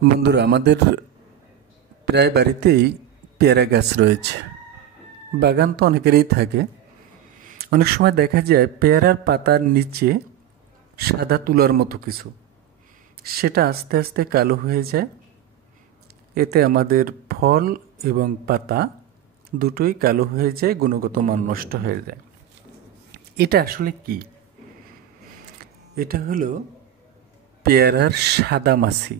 বন্ধুরা, আমাদের প্রায় বাড়িতেই পেয়ারা গাছ রয়েছে। বাগান তো অনেকেরই থাকে। অনেক সময় দেখা যায় পেয়ারার পাতার নিচে সাদা তুলার মতো কিছু, সেটা আস্তে আস্তে কালো হয়ে যায়। এতে আমাদের ফল এবং পাতা দুটোই কালো হয়ে যায়, গুণগত মান নষ্ট হয়ে যায়। এটা আসলে কি? এটা হলো পেয়ারার সাদামাছি।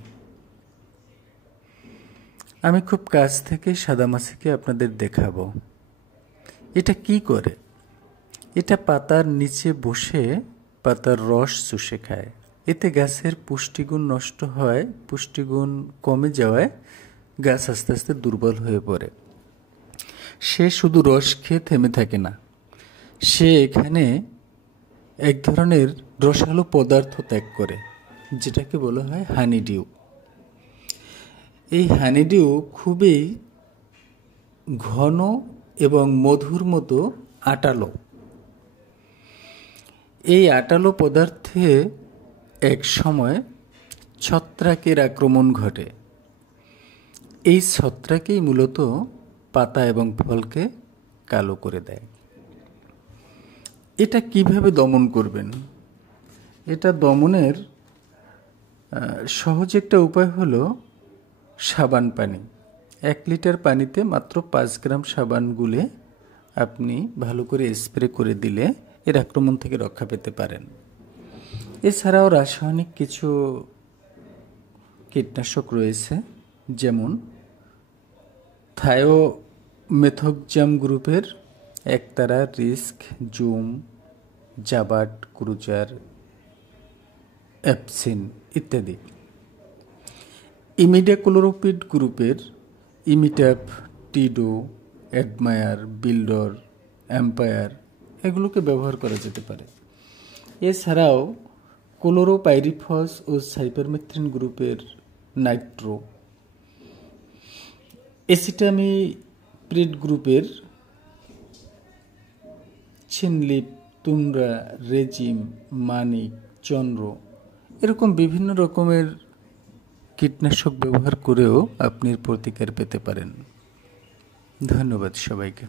আমি খুব কাছ থেকে সাদামাছিকে আপনাদের দেখাবো। এটা কি করে? এটা পাতার নিচে বসে পাতার রস চুষে খায়। এতে গাছের পুষ্টিগুণ নষ্ট হয়, পুষ্টিগুণ কমে যাওয়ায় গাছ আস্তে আস্তে দুর্বল হয়ে পড়ে। সে শুধু রস খেয়ে থেমে থাকে না, সে এখানে এক ধরনের রসালো পদার্থ ত্যাগ করে, যেটাকে বলা হয় হানিডিউ। এই হানিডিউ খুবই ঘন এবং মধুর মতো আটালো। এই আটালো পদার্থে এক সময় ছত্রাকের আক্রমণ ঘটে। এই ছত্রাকই মূলত পাতা এবং ফলকে কালো করে দেয়। এটা কিভাবে দমন করবেন? এটা দমনের সহজ একটা উপায় হলো সাবান পানি। 1 লিটার পানিতে মাত্র 5 গ্রাম সাবান গুলে আপনি ভালো করে স্প্রে করে দিলে এর আক্রমণ থেকে রক্ষা পেতে পারেন। এছাড়াও রাসায়নিক কিছু কীটনাশক রয়েছে, যেমন থায়োমেথক্সাম গ্রুপের একতারা, রিস্ক, জুম, জাবাট, ক্রুজার, অ্যাপসিন ইত্যাদি। ইমিডাক্লোরোপিড গ্রুপের ইমিট্যাপ, টিডো, অ্যাডমায়ার, বিল্ডর, এম্পায়ার এগুলোকে ব্যবহার করা যেতে পারে। এছাড়াও ক্লোরোপাইরিফস ও সাইপারমেথ্রিন গ্রুপের নাইট্রো, এসিটামিপ্রিড গ্রুপের ছিনলিপ, তুন্ড্রা, রেজিম, মানিক, চন্দ্র এরকম বিভিন্ন রকমের কীটনাশক ব্যবহার করেও আপনি প্রতিকার পেতে পারেন। ধন্যবাদ সবাইকে।